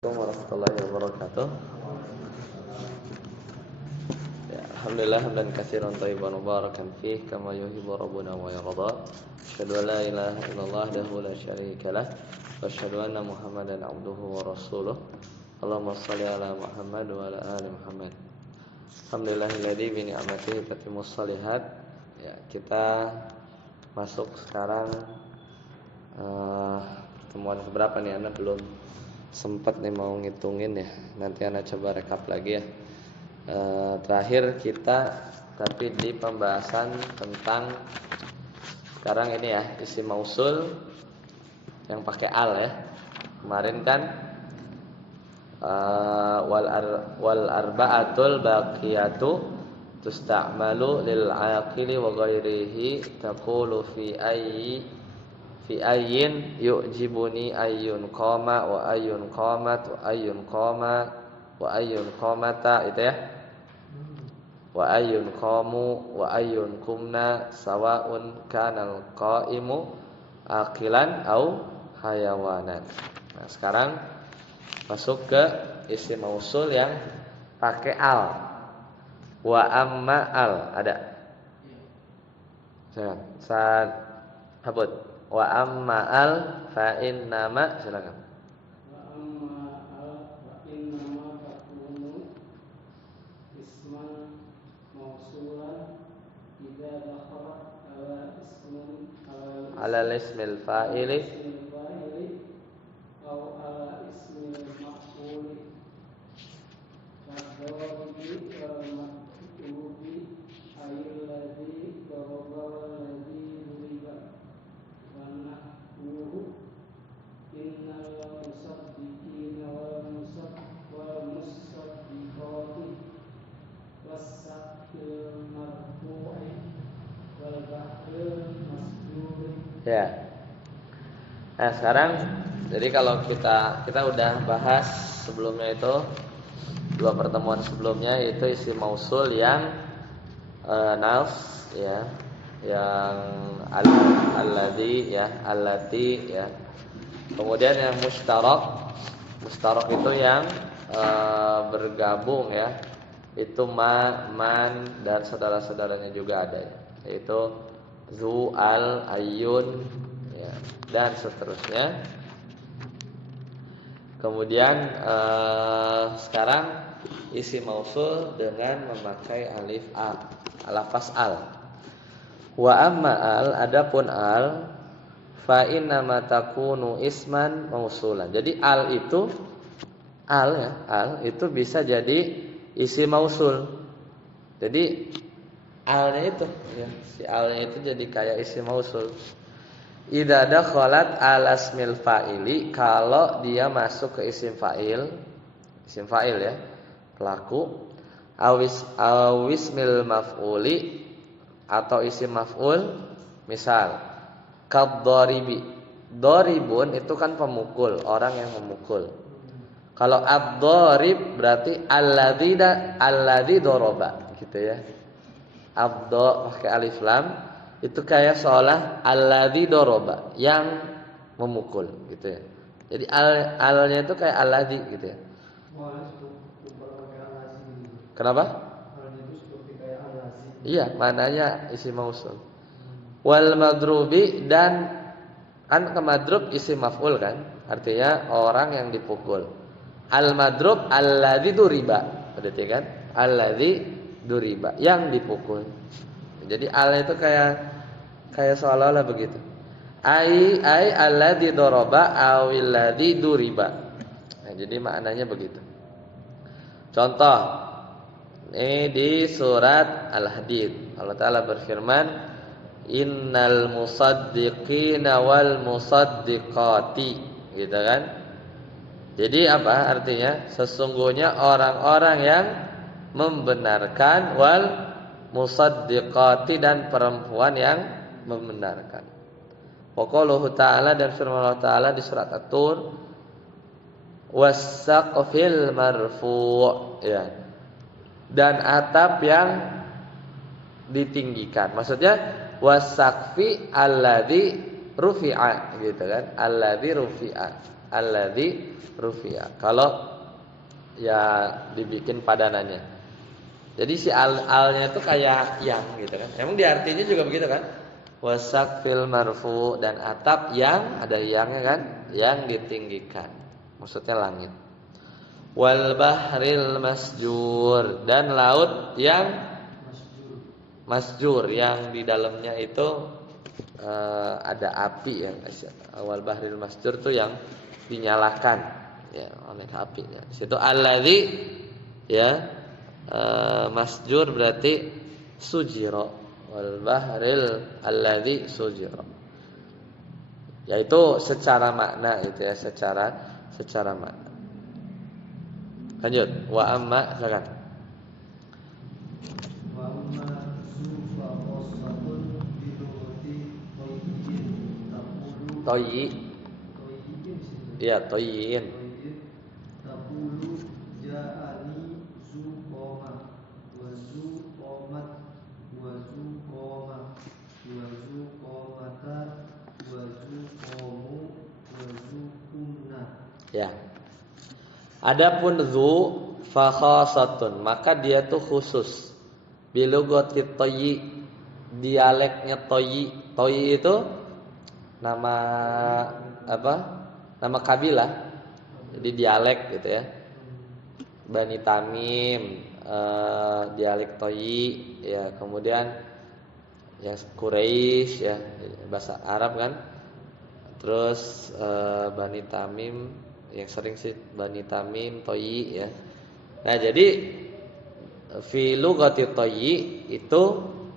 Assalamualaikum warahmatullahi wabarakatuh. Ya, alhamdulillah hamdan katsiran thayyiban mubarakan fih kama yuhibbu rabbuna wa yarda. Asyhadu an la ilaha illallah wahdahu la syarika lah wa asyhadu anna Muhammadan abduhu wa rasuluh. Allahumma shalli ala Muhammad wa ala ali Muhammad. Alhamdulillahilladzi bi ni'matihi tatimmus shalihat. Ya, kita masuk sekarang pertemuan keberapa nih? Anda belum sempat nih mau ngitungin ya. Nanti Anda coba rekap lagi ya. Terakhir kita tapi di pembahasan tentang sekarang ini ya, isim mausul yang pakai al ya. Kemarin kan wal arba'atul baqiyatu tusta'malu lil aqili wa ghairihi taqulu fi ayyin yu'jibuni ayyun qama wa ayyun qamat wa ayyun qama wa ayyun qamata, itu ya. Wa ayyun qamu wa ayyun qumna sawaun kanal qaimu aqilan au hayawanan. Nah, sekarang masuk ke isim mausul yang pakai al. Wa amma al, ada. Saat habut. Wa amma al fa innama, silakan. Wa amma al fa innama takunu isman mausulan idza dakhalat ala ismin Ala ismil fa'ili aw ala ismil maf'uli fadharibi wal maktubi alladhi daraba walladhi duriba wa nahwuhu innal musaddiqina wal musaddiqati was-saqil marfu'i wal ba'dil masduri. Ya. Nah, sekarang jadi kalau kita udah bahas sebelumnya itu, dua pertemuan sebelumnya itu isim mausul yang nafs ya, yang alladzi ya, allati ya. Kemudian yang mustarak itu yang bergabung ya. Itu ma, man dan saudara-saudaranya juga ada ya. Yaitu zu, al, ayyun ya, dan seterusnya. Kemudian sekarang isim mausul dengan memakai alif al, lafaz al. Wa amma al, adapun al, fa inna ma takunu isman mausulan. Jadi al itu bisa jadi isim mausul. Jadi alnya itu ya, si alnya itu jadi kayak isim mausul. Idza dakhalat ala ismil fa'ili, kalau dia masuk ke isim fa'il ya, pelaku, awismil maf'uli atau isim maf'ul. Misal kadharibi, dharibun itu kan pemukul, orang yang memukul. Kalau ad-dharib berarti alladzi daraba gitu ya. Abdo pakai alif lam itu kayak seolah alladzi daraba, yang memukul gitu ya. Jadi alnya itu kayak alladzi gitu ya. Kenapa? Iya, mananya isim mausul. Wal madrubi, dan kan ke madrub isim maf'ul kan, artinya orang yang dipukul. Al madrub alladzi duriba, berarti kan alladzi duriba, yang dipukul. Jadi al itu kayak seolah-olah begitu. Ai alladzi daraba awil ladzi duriba. Nah, jadi maknanya begitu. Contoh ini di surat Al-Hadid, Allah Ta'ala berfirman, innal musaddiqina wal musaddiqati, gitu kan. Jadi apa artinya? Sesungguhnya orang-orang yang membenarkan, wal musaddiqati, dan perempuan yang membenarkan. Wa qauluhu ta'ala, dan firman Allah Ta'ala di surat At-Tur, was-saqfil marfu' ya, dan atap yang ditinggikan. Maksudnya was-saqfi alladzi rufi'a gitu kan, alladzi rufi'a. alladzi rufi'a. Kalau ya dibikin padanannya. Jadi si alnya itu kayak yang gitu kan. Emang di artinya juga begitu kan? Wasaqfil marfu dan atap yang ada yangnya kan, yang ditinggikan. Maksudnya langit. Wal bahril masjur dan laut yang masjur yang di dalamnya itu ada api ya. Wal bahril masjur tuh yang dinyalakan ya oleh apinya. Di situ alladzi ya masjur berarti sujiro. Wal bahril alladzi sujira. Yaitu secara makna itu ya, secara makna. Lanjut, wa amma silakan. Wa amma sufa qasatun bilughati qayyin taqulu Toyi, qayyin iya toyin. taqulu ja'ani zu qoma wa zu qomat wa zu qoma wa zu qomata wa zu qomu wa zu kumna. Ya. Adapun zu fa khasatun, maka dia tuh khusus. Bilugati toyi, dialeknya toyi. Toyi itu nama apa? Nama kabilah. Jadi dialek gitu ya. Bani Tamim, dialek toyi, ya kemudian yang Quraisy ya bahasa Arab kan. Terus Bani Tamim yang sering sih Bani Tamim, Toyi ya. Nah jadi fi lughati Toyi itu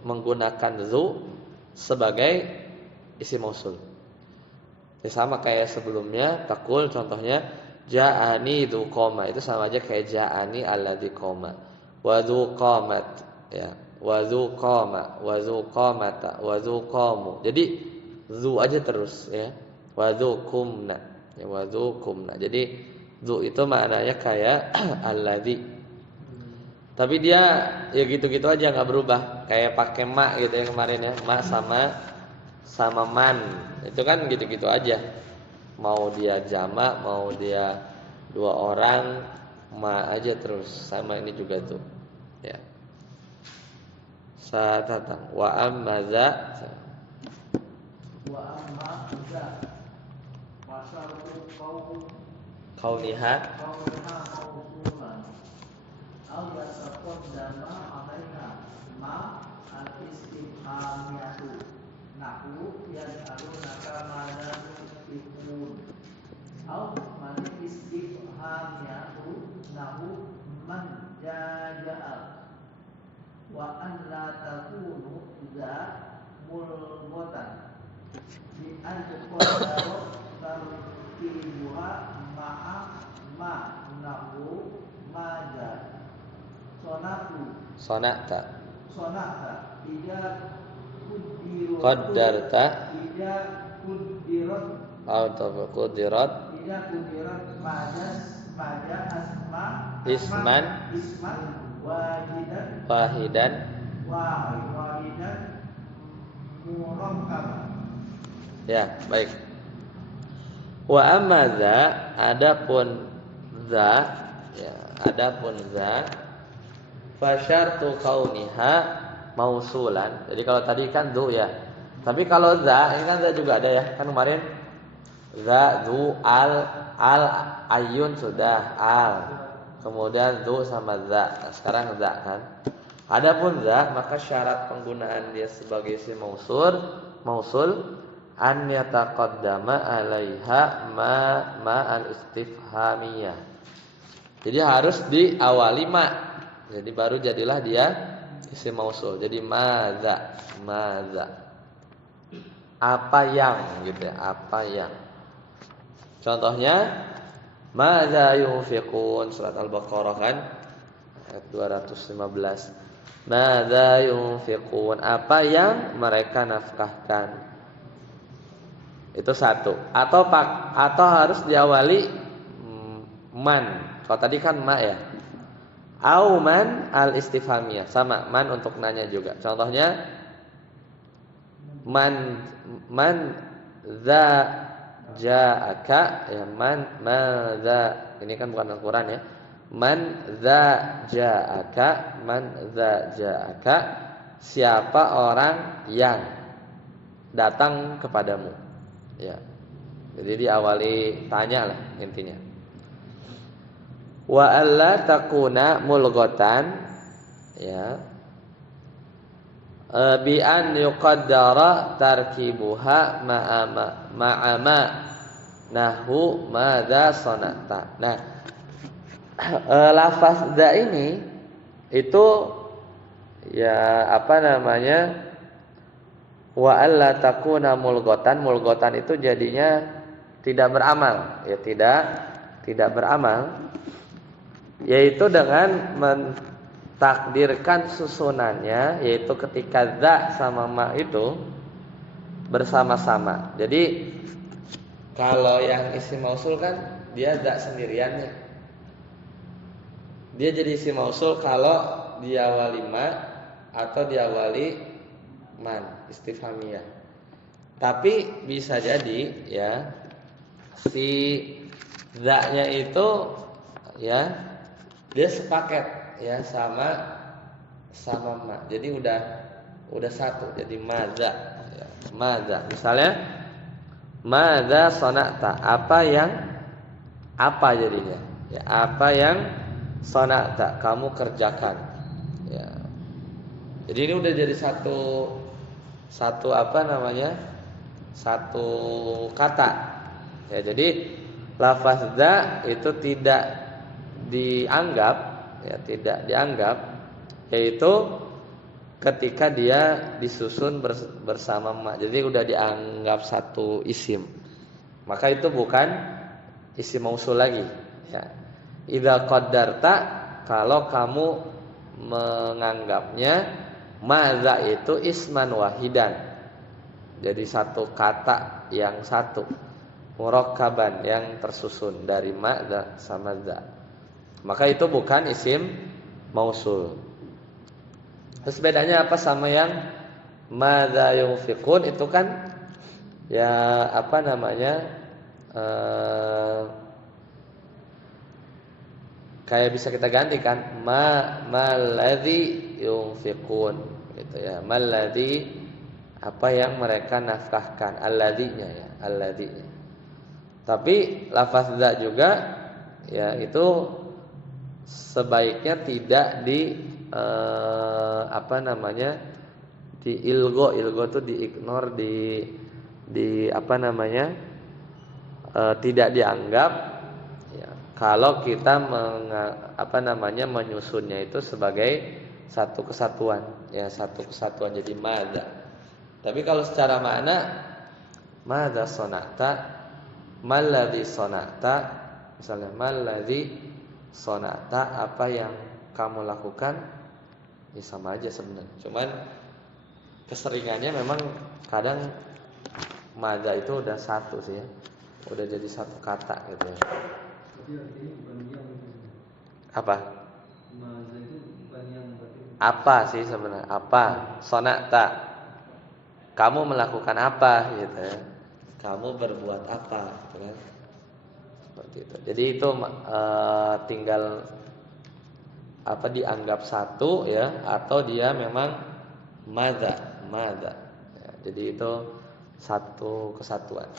menggunakan zu sebagai isim mausul. Ya sama kayak sebelumnya, takul contohnya ja'ani dzu qoma, itu sama aja kayak ja'ani alladzi qoma. Wa dzu qamat ya. Wa dzu qama, wa dzu qamata, wa dzu qamu. Jadi zu aja terus ya. Wa dzu kumna. Ya wadzukumna. Jadi zu itu maknanya kayak alladzi. Tapi dia ya gitu-gitu aja enggak berubah. Kayak pakai ma gitu ya kemarin ya. Ma sama man. Itu kan gitu-gitu aja. Mau dia jamak, mau dia dua orang, ma aja terus. Sama ini juga tuh. Ya. Satatang wa ammaza Wa amma za masyarakat kauniha kaunaha mausulan au yataqaddama alaiha ma al-istifhamiyatu nahu yas'alunaka madza yunfiqun au man istifhamiyatu nahu man jaja'a wa an la takunu za mulghatan bi an tuqaddaru tartibuha ma'a ma nahu maja sonata ida kudiru qaddarta ida kudirat atau qudirat maja asma isman wahidan murakkab. Ya, baik. Wa amma za, adapun za, ya, adapun za fa syartu kauniha mausulan. Jadi kalau tadi kan du ya. Tapi kalau za, ini kan za juga ada ya. Kan kemarin za, du, al ayun sudah al. Kemudian du sama za. Nah, sekarang za kan. Adapun za, maka syarat penggunaan dia sebagai isim mausul an yataqaddama 'alaiha ma al-istifhamiyah. Jadi harus diawali ma. Jadi baru jadilah dia isim mausul. Jadi maza. Apa yang gitu ya, apa yang. Contohnya maza yunfiqun, surat Al-Baqarah kan ayat 215. Maza yunfiqun, apa yang mereka nafkahkan. Itu satu. Atau harus diawali man. Kalau tadi kan ma ya. Au man al istifhamiyah, sama man untuk nanya juga. Contohnya man za ja'aka, ya man madza. Ini kan bukan Al-Qur'an ya. Man dza ja'aka, man dza ja'aka, siapa orang yang datang kepadamu. Ya. Jadi diawali tanya lah intinya. Wa alla takuna mulghatan, ya. Bi an yuqaddara tarkibuha ma'ama nahu madza sanata. Nah, lafaz da ini itu ya apa namanya, wa alla takuna mulghatan itu jadinya tidak beramal, ya tidak beramal, yaitu dengan mentakdirkan susunannya, yaitu ketika za sama ma itu bersama-sama. Jadi kalau yang isim mausul kan dia za sendiriannya. Dia jadi isim mausul kalau diawali ma atau diawali man, istifhamiyah. Tapi bisa jadi ya si za-nya itu ya dia sepaket ya sama ma. Jadi udah satu. Jadi madza ya, madza. Misalnya madza sana'ta, apa jadinya? Ya, apa yang sana'ta kamu kerjakan. Ya. Jadi ini udah jadi satu apa namanya? Satu kata. Ya, jadi lafaz za itu tidak dianggap, yaitu ketika dia disusun bersama ma. Jadi udah dianggap satu isim. Maka itu bukan isim mausul lagi, ya. Idza qaddarta, kalau kamu menganggapnya madza itu isman wahidan. Jadi satu kata yang satu, murakkaban yang tersusun dari madza sama za. Maka itu bukan isim mausul. Terus bedanya apa sama yang madza yunfiqun itu kan ya apa namanya? Kayak bisa kita gantikan maladzi yunfiqun gitu ya. Maladzi apa yang mereka nafkahkan, alladzinya ya, alladzinya. Tapi lafaz za juga ya itu sebaiknya tidak apa namanya, ilgo itu ignore, di apa namanya, tidak dianggap ya, kalau kita menyusunnya itu sebagai satu kesatuan ya, satu kesatuan jadi madza. Tapi kalau secara makna madza sonata, maladzi sonata, misalnya maladzi sonata, apa yang kamu lakukan, ya sama aja sebenarnya. Cuman keseringannya memang kadang madza itu udah satu sih ya, udah jadi satu kata gitu ya. Apa? Madza itu bukan yang apa sih sebenarnya? Apa? Sonata, kamu melakukan apa gitu ya. Kamu berbuat apa gitu kan. Seperti itu. Jadi itu tinggal apa dianggap satu ya, atau dia memang madza. Ya, jadi itu satu kesatuan.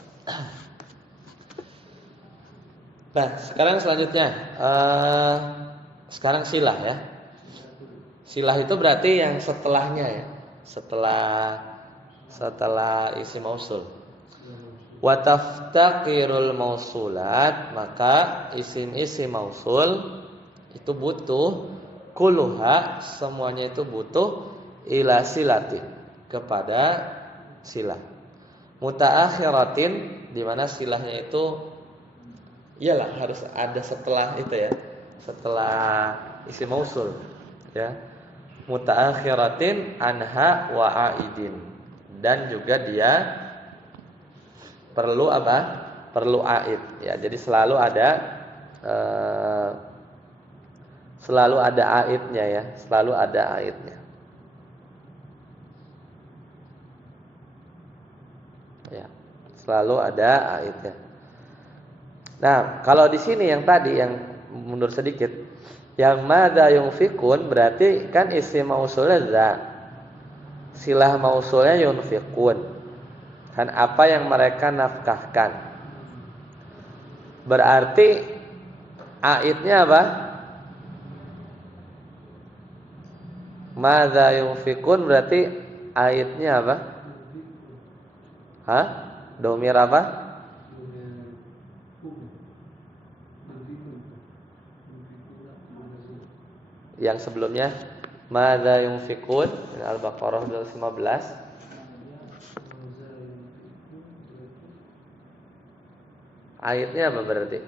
Nah, sekarang selanjutnya sekarang silah ya. Silah itu berarti yang setelahnya ya. Setelah isim mausul. Wa taftaqirul mausulat, maka isim-isim mausul itu butuh kulluha, semuanya itu butuh ila silatin, kepada silah. Mutaakhiratin, di mana silahnya itu iyalah harus ada setelah itu ya, setelah isim mausul ya. Mutaakhiratin anha wa aidin, dan juga dia perlu apa? Perlu aid ya. Jadi selalu ada aidnya ya, selalu ada aidnya. Ya, selalu ada aidnya. Nah, kalau di sini yang tadi yang mundur sedikit, yang madza yunfikun berarti kan isim mausulnya za. Silah mausulnya yunfikun. Kan apa yang mereka nafkahkan. Berarti aidnya apa? Madza yunfikun berarti aidnya apa? Hah? Domir apa? Yang sebelumnya madza yunfikun Al-Baqarah 215. Aidnya apa berarti?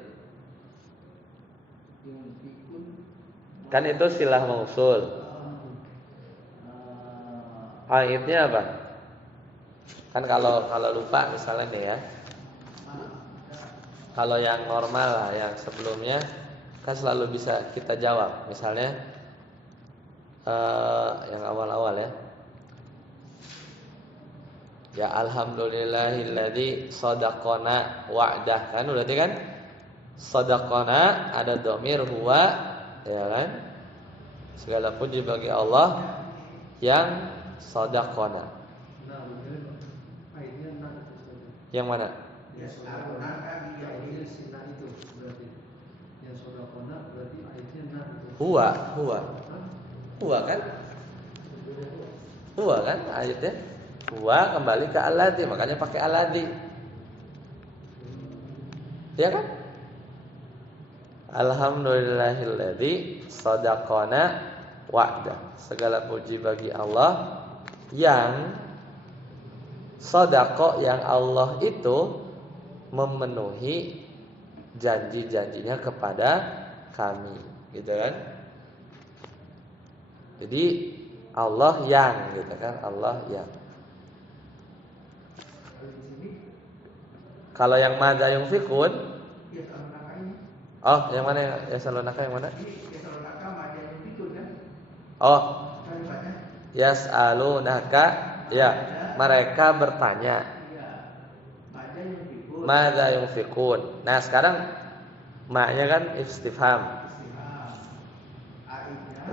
Kan itu silah mausul. Aidnya apa? Kan kalau lupa misalnya nih ya. Kalau yang normal lah, yang sebelumnya kan selalu bisa kita jawab. Misalnya yang awal-awal ya. Ya alhamdulillahilladzi shadaqana wa'dah. Kan berarti kan shadaqana ada dhamir huwa, ya kan? Segala puji bagi Allah yang shadaqana. Yang mana? Huwa kan? Huwa kan ayatnya? Huwa kembali ke alladzi, makanya pakai alladzi. Ya kan? Alhamdulillahilladzi shadaqana wa'da. Segala puji bagi Allah yang shadaqah, yang Allah itu memenuhi janji-janjinya kepada kami, gitu kan? Jadi Allah yang, gitu kan? Allah yang. Kalau yang madza yunfikun, oh, yang mana ya salonaka yang mana? Oh, yas'alunaka, ya, mereka bertanya. Madza yunfikun. Nah, sekarang maknya kan istifham.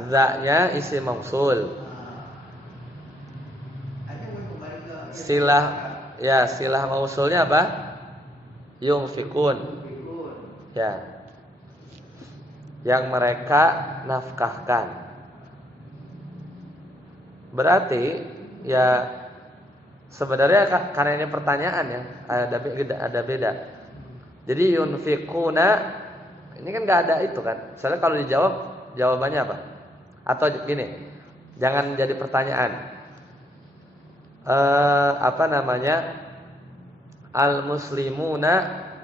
Za-nya isim mausul. Silah mausulnya apa? Yunfikun. Ya. Yang mereka nafkahkan. Berarti ya sebenarnya karena ini pertanyaan ya, ada beda. Jadi yunfikuna ini kan enggak ada itu kan. Misalnya kalau dijawab jawabannya apa? Atau gini, jangan jadi pertanyaan. Apa namanya? Al-muslimuna,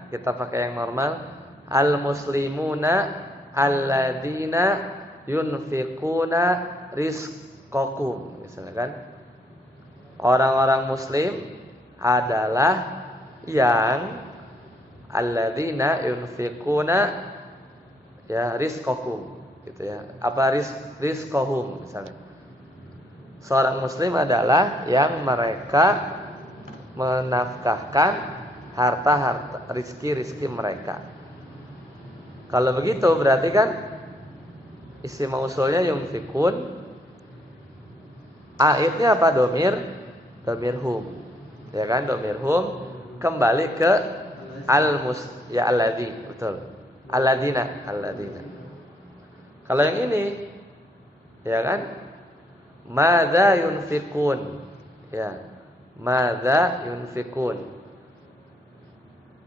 kita pakai yang normal. Al-muslimuna alladzina yunfikuna rizqakum, misalnya kan. Orang-orang muslim adalah yang alladzina yunfikuna ya rizqakum, gitu ya. Apa rizqahum misalnya. Seorang muslim adalah yang mereka menafkahkan harta rizki mereka. Kalau begitu berarti kan isim mausulnya yunfikun, aidnya apa? Domir hum, ya kan? Domir hum kembali ke alladzi, betul. Alladzina. Kalau yang ini, ya kan? Madza yunfikun, ya. Madza yunfikun.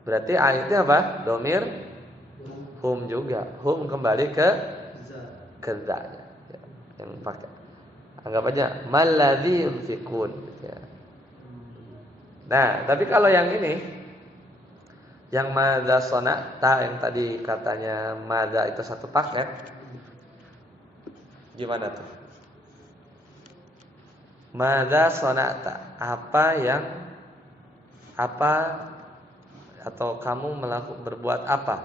Berarti aidnya apa? Domir hum juga. Hum kembali ke za, ya, yang pakai. Anggap aja malladzi yunfikun, ya. Nah, tapi kalau yang ini, yang madza sonata, yang tadi katanya madza itu satu paket, gimana tuh? Madza sonata, apa atau kamu berbuat apa?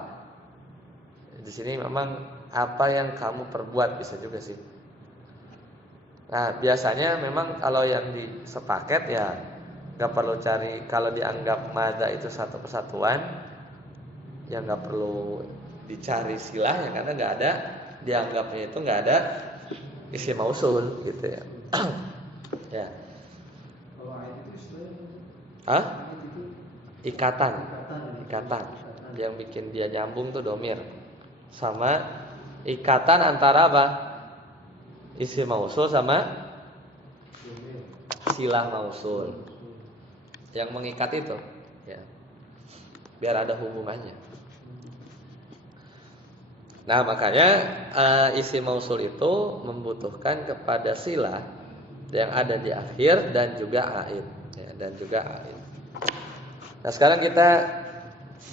Di sini memang apa yang kamu perbuat bisa juga sih. Nah, biasanya memang kalau yang di sepaket ya nggak perlu cari. Kalau dianggap madza itu satu kesatuan, yang nggak perlu dicari silahnya karena nggak ada, dianggapnya itu nggak ada isim mausul gitu ya. Ya. Kalau ayat itu istilahnya Hah? ayat itu Ikatan. ikatan. Ikatan. Yang bikin dia nyambung tuh domir. Sama ikatan antara apa? Isim mausul sama silah mausul. Yang mengikat itu, ya. Biar ada hubungannya. Nah, makanya isim mausul itu membutuhkan kepada silah yang ada di akhir dan juga aid, ya, dan juga aid. Nah, sekarang kita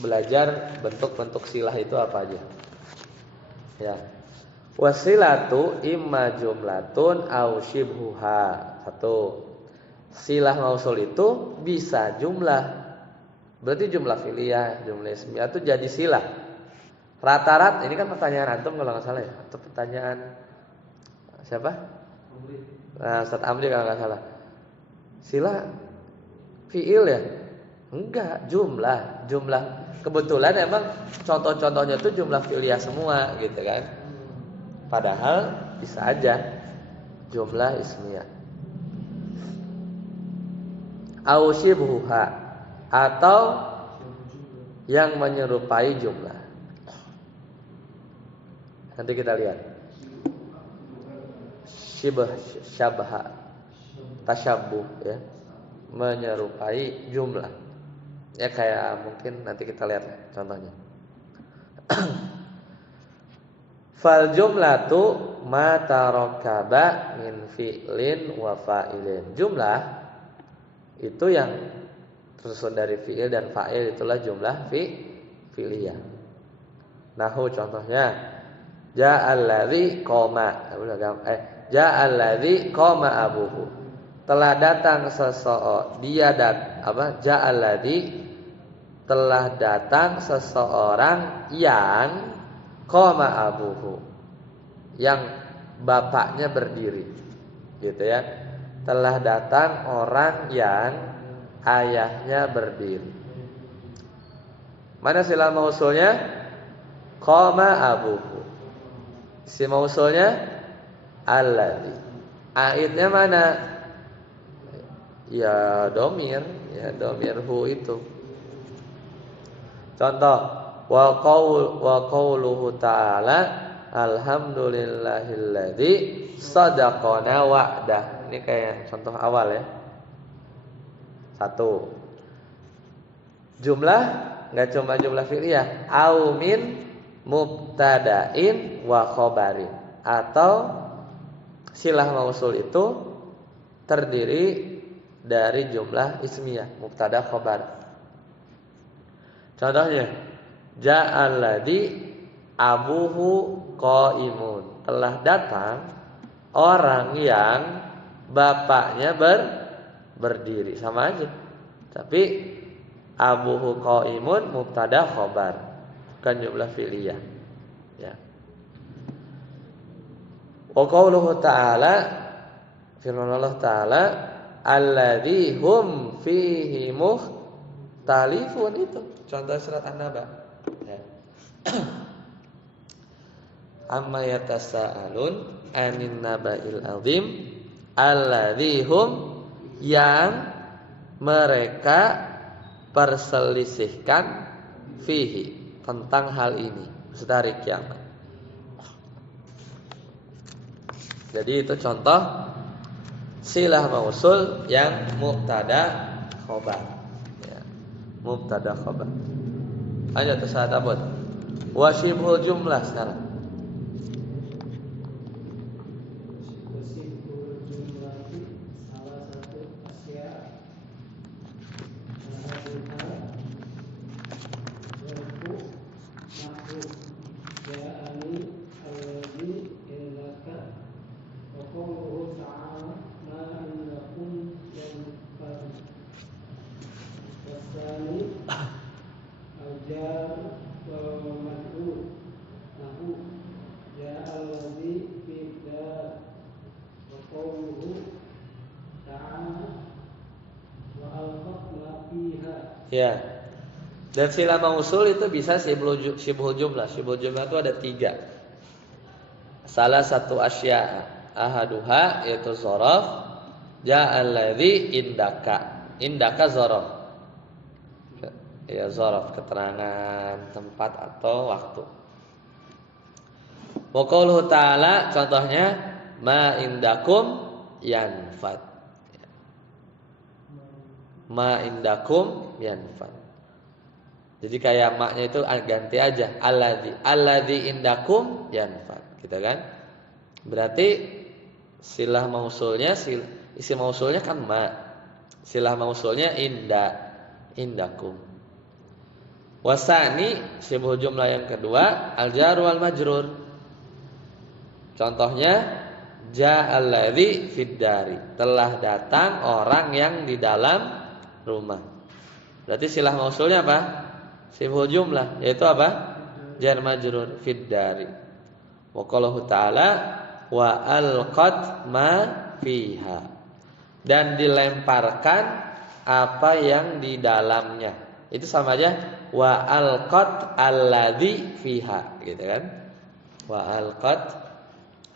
belajar bentuk-bentuk silah itu apa aja. Ya. Wasilatu imma jumlatun au shibhuha. Satu. Silah mausul itu bisa jumlah. Berarti jumlah fi'liyah, jumlah ismiyah itu jadi silah. Rata-rata ini kan pertanyaan antum kalau nggak salah ya, atau pertanyaan siapa? Nah, Ustaz Amri kalau nggak salah. Silah fi'il ya? Enggak, jumlah. Kebetulan emang contoh-contohnya itu jumlah fi'liyah semua gitu kan. Padahal bisa aja jumlah ismiyah. Au shibhuha atau yang menyerupai jumlah. Nanti kita lihat. Shibh, syabha, tasyabbuh ya. Menyerupai jumlah. Ya kayak mungkin nanti kita lihat contohnya. Fal jumlatu ma tarakkaba min fi'lin wa fa'ilin. Jumlah itu yang tersusun dari fi'il dan fa'il, itulah jumlah fi'liyah. Nahu contohnya ja'alladzi qoma. Ja'alladzi qoma abuhu. Telah datang seseorang, ja'alladzi telah datang seseorang yang qoma abuhu, yang bapaknya berdiri. Gitu ya. Telah datang orang yang ayahnya berdiri. Mana silah mausulnya? Qama abuhu. Isim mausulnya alladzi. Aidnya mana? Ya domir hu itu. Contoh wa qauluhu ta'ala alhamdulillahilladzi sadaqana wa'dah. Ini kayak contoh awal ya. Satu. Jumlah enggak cuma jumlah fi'liyah, au min mubtada'in wa khobarin, atau silah mausul itu terdiri dari jumlah ismiyah, mubtada khobar. Contohnya ja'alladzi abuhu qaimun. Telah datang orang yang bapaknya berdiri, sama aja. Tapi abuhu qaimun mubtada khobar, bukan jumlah fi'liyah. Ya. Wa qauluhu ta'ala, firman Allah Ta'ala, alladzi hum fihi mukhtalifun, itu contoh surat An-Naba. Ya. Amma yatasaalun anin naba'il azim alladzi hum, yang mereka perselisihkan fihi, tentang hal ini, hari kiamat. Jadi itu contoh silah mausul yang mubtada khobar. Ya. Mubtada khobar. Lanjut ke saat abad. Wasyibhul jumlah sekarang. Ya. Dan silah mausul itu bisa syibhul jumlah. Syibhul jumlah itu ada 3. Salah satu asya ahaduha yaitu zorof. Ja'alladzi indaka. Indaka zorof. Ya zorof, keterangan tempat atau waktu. Wa qauluhu ta'ala, contohnya ma indakum yanfad. Ma indakum yanfad. Jadi kayak maknya itu ganti aja alladzi indakum yanfad, gitu kan? Berarti silah mausulnya isim mausulnya kan ma. Silah mausulnya indakum. Wasani syibhul jumlah yang kedua al-jar wal majrur. Contohnya ja'alladzi fid dari, telah datang orang yang di dalam rumah. Berarti silah mausulnya apa? Syibhul jumlah, yaitu apa? Jar majrur fid dari. Wa qauluhu ta'ala wa alqat ma fiha, dan dilemparkan apa yang di dalamnya. Itu sama aja wa alqat alladzi fiha, gitu kan? Wa alqat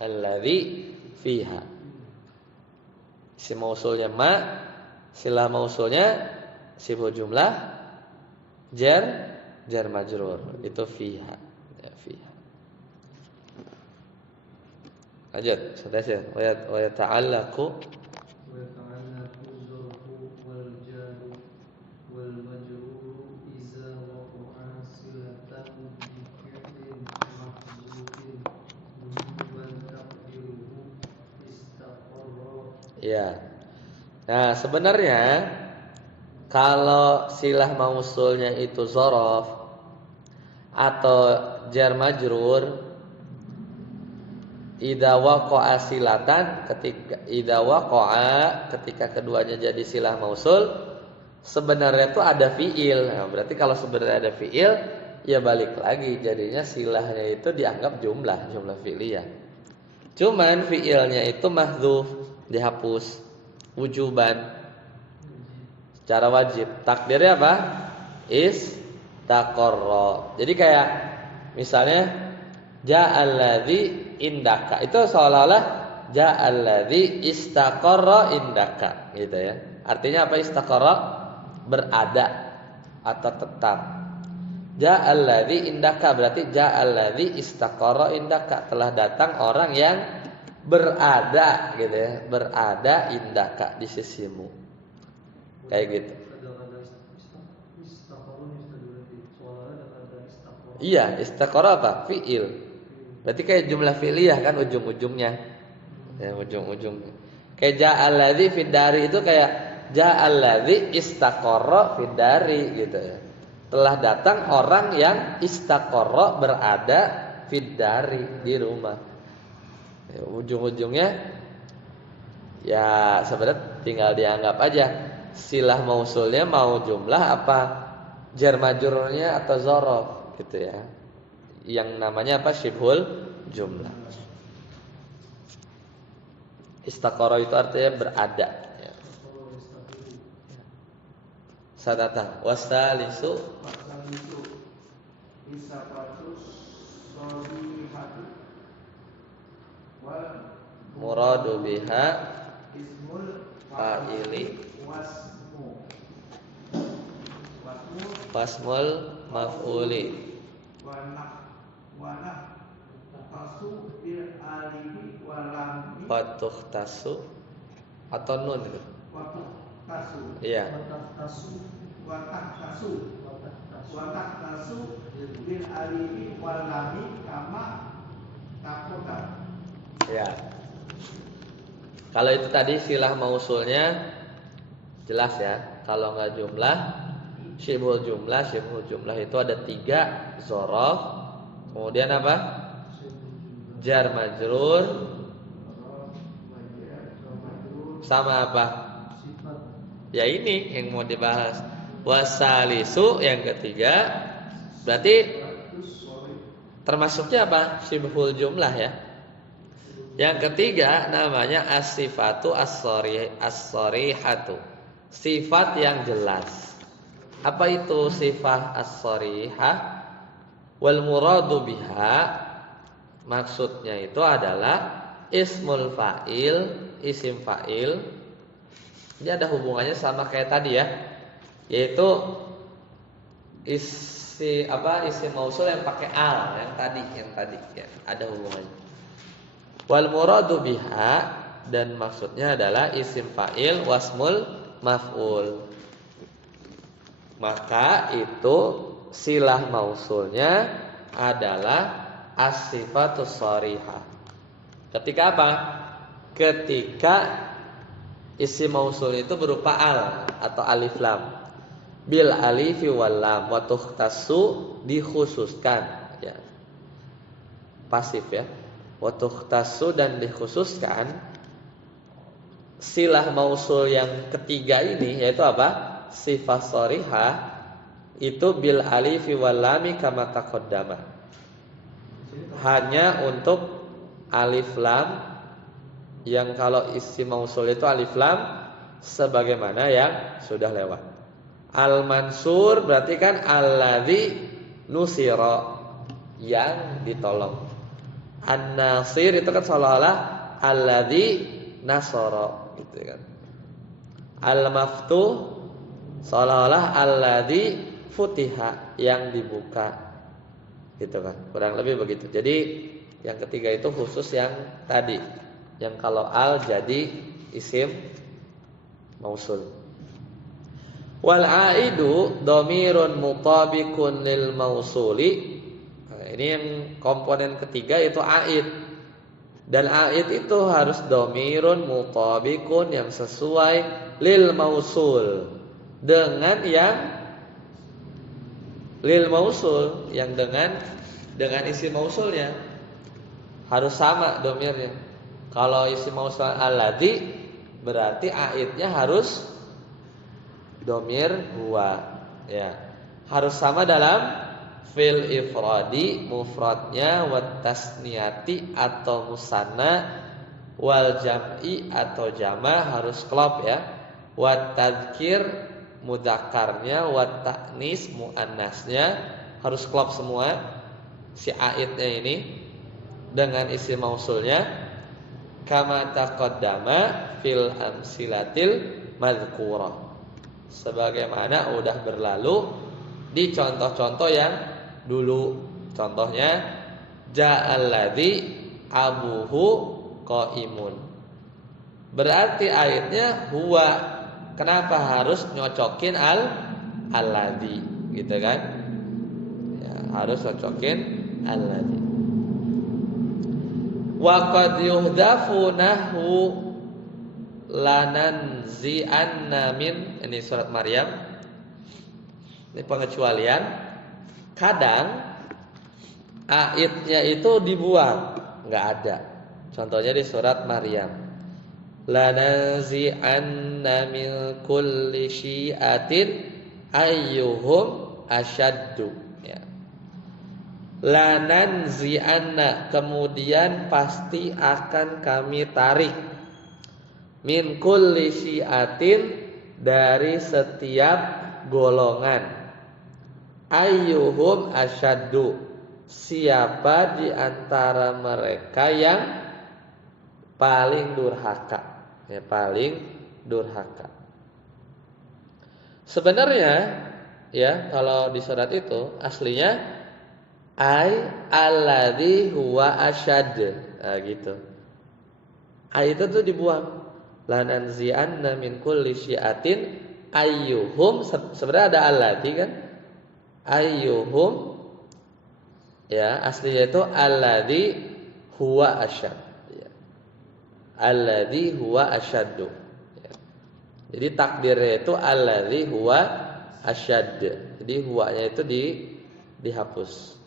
alladzi fiha. Isim mausulnya ma, silah mausulnya syibhul jumlah, jar majrur, itu fiha. Ya, fiha. Lanjut, seterusnya wa yata'allaqu ya. Nah, sebenarnya kalau silah mausulnya itu zorof atau jar majrur, idza waqa'a silatan, ketika keduanya jadi silah mausul, sebenarnya itu ada fiil. Nah, berarti kalau sebenarnya ada fiil, ya balik lagi jadinya silahnya itu dianggap jumlah fi'liyah. Cuman fiilnya itu mahdzuf, dihapus wujuban secara wajib. Takdirnya apa? Istaqarra. Jadi kayak misalnya ja'alladzi indaka, itu seolah-olah ja'alladzi istaqarra indaka, gitu ya. Artinya apa istaqarra? Berada atau tetap. Ja'alladzi indaka berarti ja'alladzi istaqarra indaka, telah datang orang yang berada, gitu ya, berada indaka, di sisimu, kayak gitu. Iya, istaqarra apa? Fiil. Berarti kayak jumlah fi'liyah kan ujung-ujungnya. Ya, ujung-ujungnya. Kayak ja'alladzi fid dari itu kayak ja'alladzi istaqarra fid dari, gitu ya. Telah datang orang yang istaqarra, berada fid dari, di rumah. Ya, ujung-ujungnya ya sebenarnya tinggal dianggap aja silah mausulnya mau jumlah apa jar majrurnya atau zorof, gitu ya. Yang namanya apa? Syibhul jumlah. Istaqarra itu artinya berada, ya. Sadata wasalisu muradu biha fa'ili wasmul maf'uli tasu atau nun itu. Iya. Bil alifi wal lami kama takoda. Ya. Kalau itu tadi silah mausulnya jelas ya. Kalau nggak jumlah, syibhul jumlah itu ada 3, zorof, kemudian apa? Jar majrur, sama apa? Ya ini yang mau dibahas. Wasalisu yang ketiga, berarti termasuknya apa? Syibhul jumlah ya. Yang ketiga namanya as-sifatu as-sharihatu. Sifat yang jelas. Apa itu sifah as-sharihah? Wal muradu biha, maksudnya itu adalah ismul fa'il, isim fa'il. Ini ada hubungannya sama kayak tadi ya, yaitu isim mausul yang pakai al, yang tadi ya, ada hubungannya. Wal muradu biha, dan maksudnya adalah isim fa'il wasmul maf'ul. Maka itu silah mausulnya adalah as-sifatus sharihah. Ketika apa? Ketika isim mausul itu berupa al atau alif lam. Bil alifi wal lam wa tukhtassu, dikhususkan ya. Pasif ya. Wa tukhtassu, dan dikhususkan silah mausul yang ketiga ini, yaitu apa? Sifat sharihah itu bil alifi wal lami kama taqaddama. Hanya untuk alif lam, yang kalau isim mausul itu alif lam sebagaimana yang sudah lewat. Al mansur berarti kan alladzi nusira, yang ditolong. An nasir itu kan seolah-olah alladzi nasara gitu kan. Al maftuh seolah-olah alladzi futiha, yang dibuka gitu kan, kurang lebih begitu. Jadi yang ketiga itu khusus yang tadi, yang kalau al jadi isim mausul. Wal aidu dhamirun mutabiqun lil mausuli. Nah, ini yang komponen ketiga itu aid. Dan aid itu harus dhamirun mutabiqun, yang sesuai lil mausul, dengan yang lil mausul, yang dengan isim mausulnya harus sama dhamirnya. Kalau isim mausul alladzi, berarti aidnya harus dhamir huwa ya. Harus sama dalam fil ifradi, mufradnya, wat tasniyati atau musanna, wal jam'i atau jama' harus klop ya. Wat tadzkir, mudzakarnya, wat ta'nis, muannasnya harus klop semua si aidnya ini dengan isim mausulnya. Kama taqaddama fil amsilatil madhkurah, sebagaimana udah berlalu di contoh-contoh yang dulu. Contohnya ja'alladzi abuhu qaimun, berarti aidnya huwa. Kenapa harus nyocokin alladzi gitu kan ya, harus nyocokin alladzi. Wa qad yuhdafu nahu lananzi'anna min, ini surat Maryam. Ini pengecualian. Kadang aidnya itu dibuang, enggak ada. Contohnya di surat Maryam. Lananzi'anna min kulli syi'atin ayyuhum asyaddu ya. Lananzi'anna, kemudian pasti akan kami tarik, min kulli syi'atin, dari setiap golongan, ayyuhum asyaddu, siapa di antara mereka yang paling durhaka ya, paling durhaka. Sebenarnya ya, kalau di surat itu aslinya ay alladzi huwa asyad gitu. Ay itu tuh dibuang. Lananzi'anna min kulli syi'atin ayyuhum, sebenarnya ada alladzi kan, ayyuhum ya, aslinya itu alladzi huwa asyad ya. Alladzi huwa asyaddu ya. Jadi takdirnya itu alladzi huwa asyad. Jadi huwanya itu dihapus.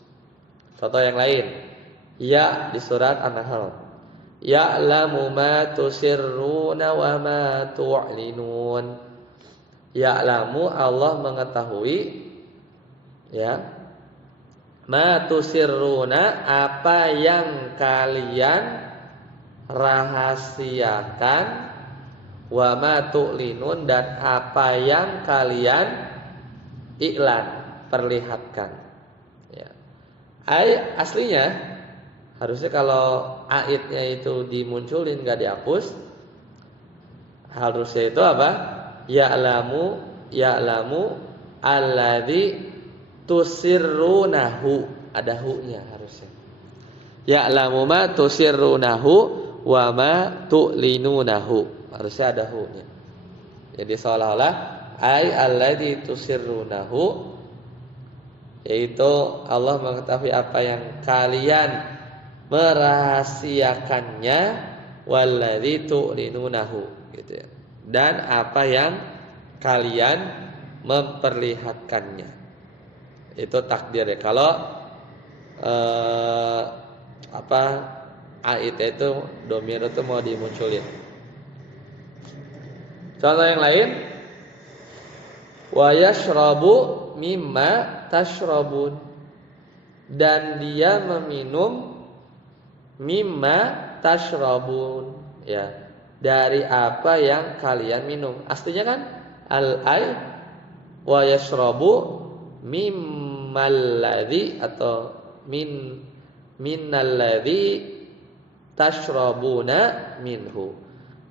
Contoh yang lain, ya di surat An-Nahl, ya'lamu ma tusirruna wa ma tu'linun. Ya'lamu, Allah mengetahui ya, ma tusirruna, apa yang kalian rahasiakan, wa ma tu'linun, dan apa yang kalian Iklan, perlihatkan. Ya. Aslinya harusnya kalau aidnya itu dimunculin nggak dihapus, harusnya itu apa? Ya'lamu alladzi tusirrunahu, ada hu-nya harusnya. Ya'lamu ma tusirrunahu wa ma tu'linunahu, harusnya ada hu-nya. Jadi seolah-olah alladzi tusirrunahu, yaitu Allah mengetahui apa yang kalian merahasiakannya, walladzi tu'linunahu gitu ya. Dan apa yang kalian memperlihatkannya. Itu takdir ya. Kalau ait itu domir itu mau dimunculin. Contoh yang lain, wa yashrabu mimma tashrabun, dan dia meminum mimma tashrabun, ya, dari apa yang kalian minum. Aslinya kan al-ay wa yashrabu mimmalladzi atau minnalladzi tashrabuna minhu,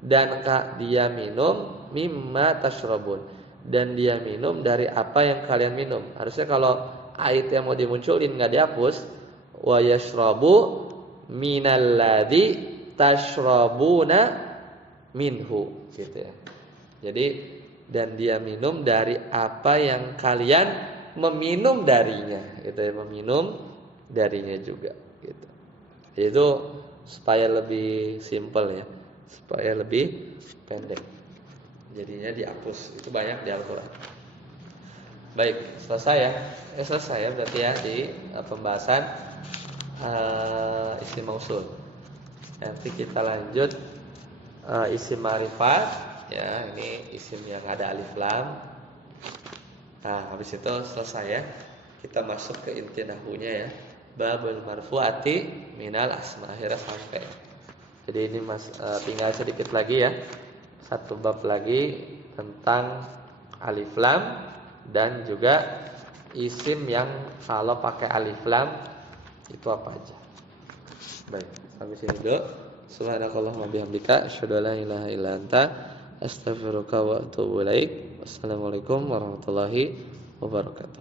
dan dia minum mimma tashrabun, dan dia minum dari apa yang kalian minum. Harusnya kalau ayat yang mau dimunculin nggak dihapus, wa yashrabu minalladzi tashrabuna minhu gitu ya. Jadi dan dia minum dari apa yang kalian meminum darinya, gitu ya, meminum darinya juga gitu. Itu supaya lebih simpel ya, supaya lebih pendek. Jadinya dihapus. Itu banyak di Al-Qur'an. Baik, selesai ya. Selesai ya berarti ya di pembahasan isim mausul. Nanti kita lanjut isim ma'rifat ya, ini isim yang ada alif lam. Nah, habis itu selesai ya. Kita masuk ke inti nahwunya ya. Babul marfu'ati minal asma, akhirnya sampai. Jadi ini tinggal sedikit lagi ya. Satu bab lagi tentang alif lam dan juga isim yang kalau pakai alif lam itu apa aja. Baik, sampai sini dulu. Subhanakallahumma bihamdika asyhadu an la ilaha illa anta astaghfiruka wa atubu ilaik. Wassalamualaikum warahmatullahi wabarakatuh.